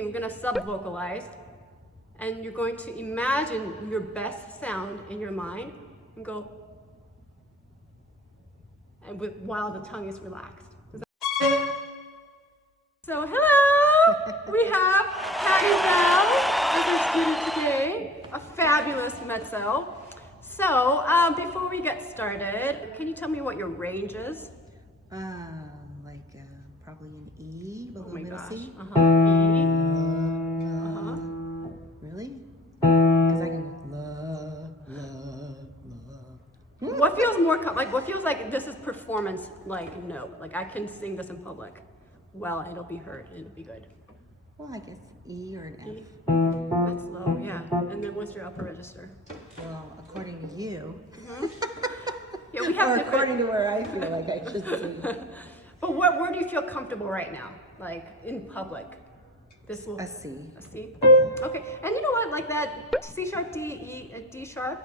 thing. We're gonna sub-vocalize, and you're going to imagine your best sound in your mind and go, and while the tongue is relaxed. So hello, we have Patty Bell as our student today, a fabulous mezzo. So before we get started, can you tell me what your range is? Probably an E, a little middle C. E. Really? Because I can love. What feels more what feels like this is performance note? Like I can sing this in public well and it'll be heard and it'll be good. Well, I guess E or an F. E. That's low, yeah. And then what's your upper register? Well, according to you. Yeah, we have or according to where I feel like I should sing. But where do you feel comfortable right now? Like in public? This will A C. A C? Okay. And you know what? Like that C sharp, D, E, D sharp,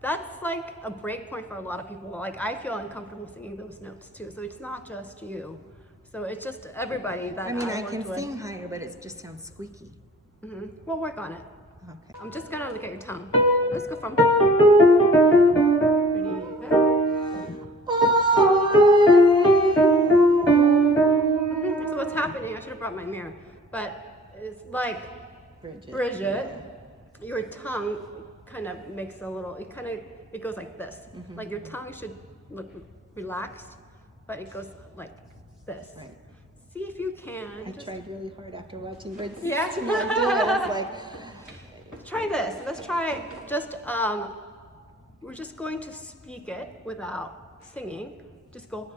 that's like a break point for a lot of people. Like I feel uncomfortable singing those notes too. So it's not just you. So it's just everybody that I can sing higher, but it just sounds squeaky. Mm-hmm. We'll work on it. Okay. I'm just gonna look at your tongue. Let's go from. So what's happening? I should have brought my mirror, but it's like Bridget. Your tongue kind of makes a little. It goes like this. Mm-hmm. Like your tongue should look relaxed, but it goes like this. Right. See if you can. I tried really hard after watching Bridget. Yeah. I was like, try this. Let's try just. We're just going to speak it without singing. Just go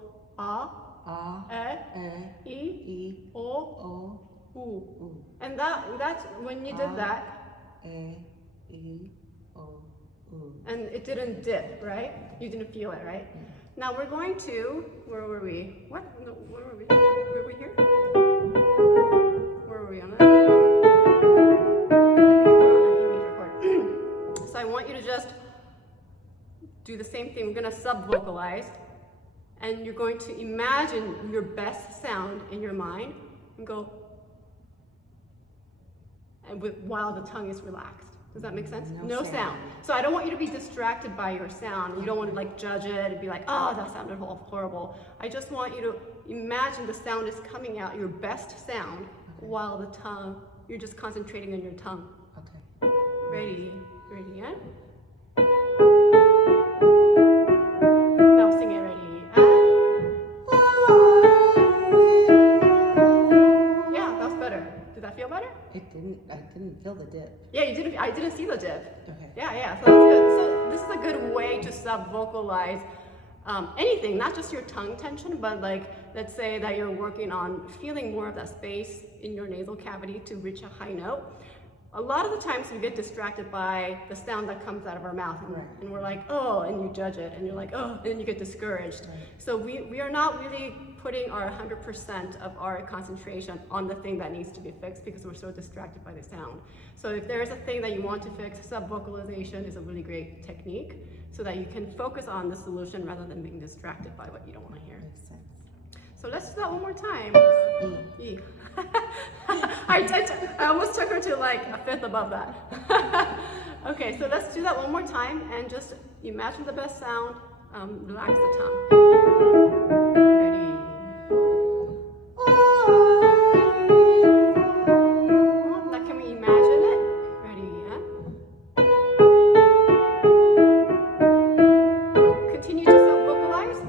E, O, U. And that's when you did that. E, O, U. And it didn't dip, right? You didn't feel it, right? Yeah. Now we're going to, where were we? What? No, where were we? Were we here? Where were we on that? I think we're on an E major chord. So I want you to just do the same thing. We're going to sub-vocalize. And you're going to imagine your best sound in your mind and go, and while the tongue is relaxed. Does that make sense? No sound. So I don't want you to be distracted by your sound. You don't want to judge it and be like, oh, that sounded horrible. I just want you to imagine the sound is coming out, your best sound, while the tongue, you're just concentrating on your tongue. Okay. Ready? Ready, yeah? Now sing it, ready? Yeah, that's better. Did that feel better? It didn't. I didn't feel the dip. Yeah, you didn't. I didn't see the dip. Okay. Yeah. So that's good. So this is a good way to sub-vocalize anything, not just your tongue tension, but let's say that you're working on feeling more of that space in your nasal cavity to reach a high note. A lot of the times we get distracted by the sound that comes out of our mouth, and we're like, oh, and you judge it, and you're like, oh, and then you get discouraged. Right. So we are not really putting our 100% of our concentration on the thing that needs to be fixed because we're so distracted by the sound. So if there's a thing that you want to fix, sub-vocalization is a really great technique so that you can focus on the solution rather than being distracted by what you don't want to hear. Makes sense. So let's do that one more time. E. I almost took her to a fifth above that. Okay, so let's do that one more time and just imagine the best sound. Relax the tongue. Ready? Now can we imagine it? Ready? Yeah? Continue to self-vocalize.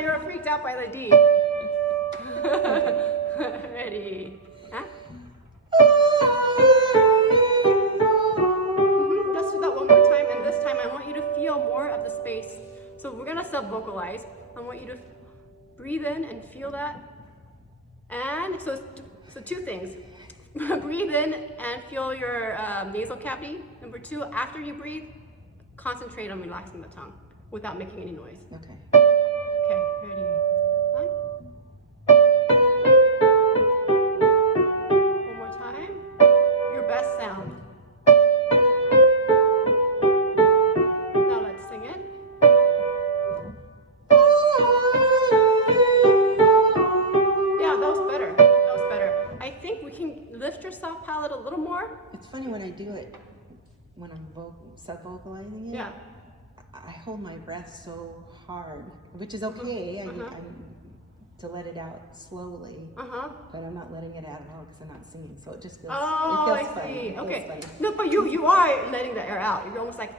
You're freaked out by the D. Ready? Huh? Let's do that one more time, and this time I want you to feel more of the space. So we're gonna sub-vocalize. I want you to breathe in and feel that. And so two things. Breathe in and feel your nasal cavity. Number two, after you breathe, concentrate on relaxing the tongue without making any noise. Okay. Okay, ready? 1, a little more. It's funny when I do it, when I'm sub-vocalizing it. Yeah. I hold my breath so hard, which is okay. I'm to let it out slowly, but I'm not letting it out at all because I'm not singing. So it just feels. Oh, it feels I funny. see. It feels Okay. funny. No, but you are letting the air out. You're almost like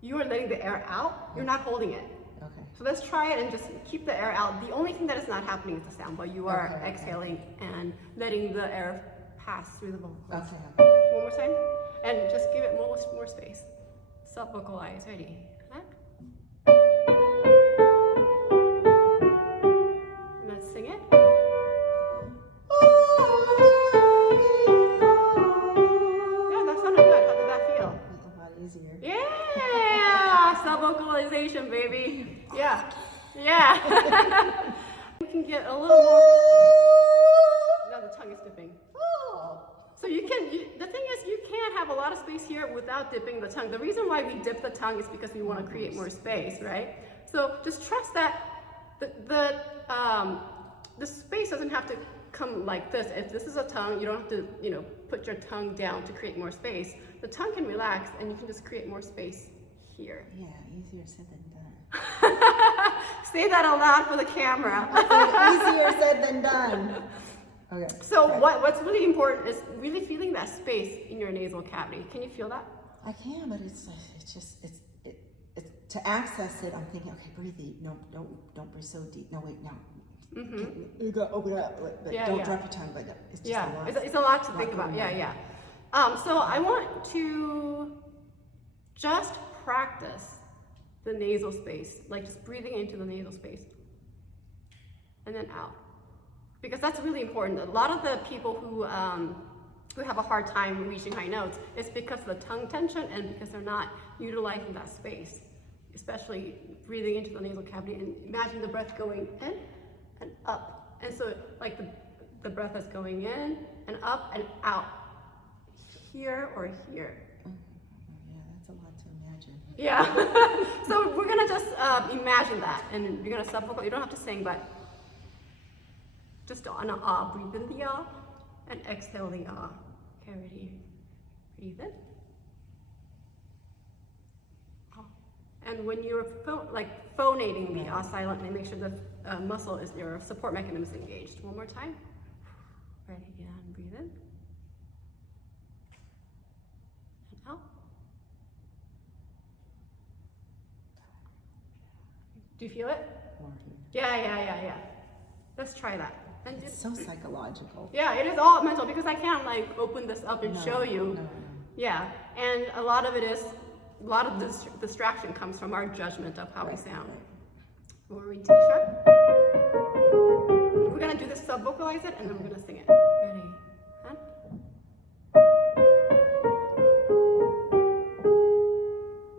you are letting the air out. You're not holding it. Okay. So let's try it and just keep the air out. The only thing that is not happening is the sound, but you are exhaling and letting the air pass through the vocals. Okay. One more time, and just give it more space. Sub-vocalize. Ready? Huh? Let's sing it. Yeah, that sounded good. How did that feel? A lot easier. Yeah, sub-vocalization, baby. Yeah, yeah. You can get a little more. Now the tongue is dipping. So the thing is, you can't have a lot of space here without dipping the tongue. The reason why we dip the tongue is because we want to create more space, right? So just trust that the space doesn't have to come like this. If this is a tongue, you don't have to, put your tongue down to create more space. The tongue can relax and you can just create more space here. Yeah, easier said than done. Say that out loud for the camera. Easier said than done. Okay. So what's really important is really feeling that space in your nasal cavity. Can you feel that? I can, but it's to access it. I'm thinking, okay, breathe deep. No, don't breathe so deep. No, wait, no. You go open it up, but don't drop your tongue. But it's just a lot. It's a lot to think about. Yeah. So I want to just practice the nasal space, like just breathing into the nasal space and then out. Because that's really important. A lot of the people who have a hard time reaching high notes is because of the tongue tension and because they're not utilizing that space, especially breathing into the nasal cavity. And imagine the breath going in and up. And so like the breath is going in and up and out, here or here. Yeah, that's a lot to imagine. Yeah. So we're gonna just imagine that, and you're gonna sub-vocal. You don't have to sing, but just on an ah, breathe in the ah, and exhale the ah. Okay, ready? Breathe in. Ah. And when you're phonating the ah silently, make sure the muscle is your support mechanism is engaged. One more time. Ready again, breathe in. And out. Do you feel it? Yeah. Let's try that. And It's so psychological. yeah, it is all mental because I can't open this up and show you. No. Yeah, and a lot of this distraction comes from our judgment of how we sound. More read T-sharp. We're gonna do this sub-vocalize it, and then we're gonna sing it. Ready? Huh?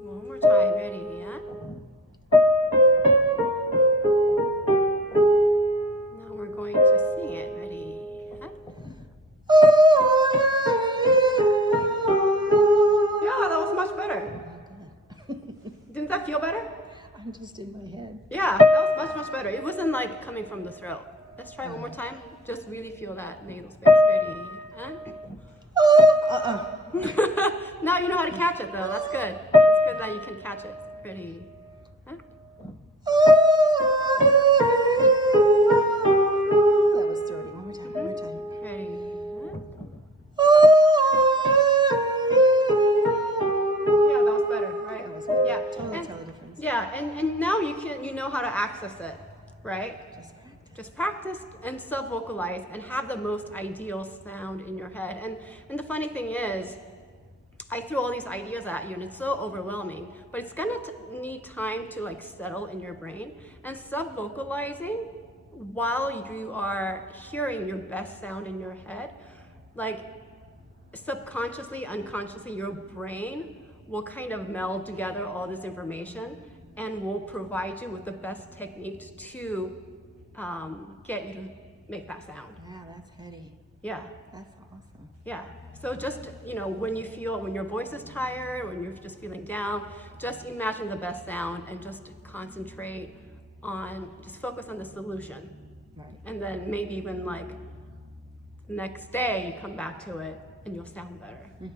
One more time. Ready? Yeah. Now we're going to sing it. Ready? Huh? Yeah, that was much better. Didn't that feel better? I'm just in my head. Yeah, that was much better. It wasn't coming from the throat. Let's try one more time. Just really feel that nasal space. Ready? And now you know how to catch it though. That's good. It's good that you can catch it. Ready? Huh? That was throaty. One more time. Ready? Yeah, that was better, right? That was better. Yeah. Totally And- difference. Yeah, and now you know how to access it, right? Just practice and sub-vocalize and have the most ideal sound in your head. And the funny thing is, I threw all these ideas at you and it's so overwhelming, but it's gonna need time to settle in your brain. And sub-vocalizing while you are hearing your best sound in your head, subconsciously, unconsciously, your brain will kind of meld together all this information and will provide you with the best techniques to get you to make that sound. Yeah, that's heady. Yeah. That's awesome. Yeah. So just, when your voice is tired, when you're just feeling down, just imagine the best sound and just concentrate just focus on the solution. Right. And then maybe even Next day, you come back to it and you'll sound better.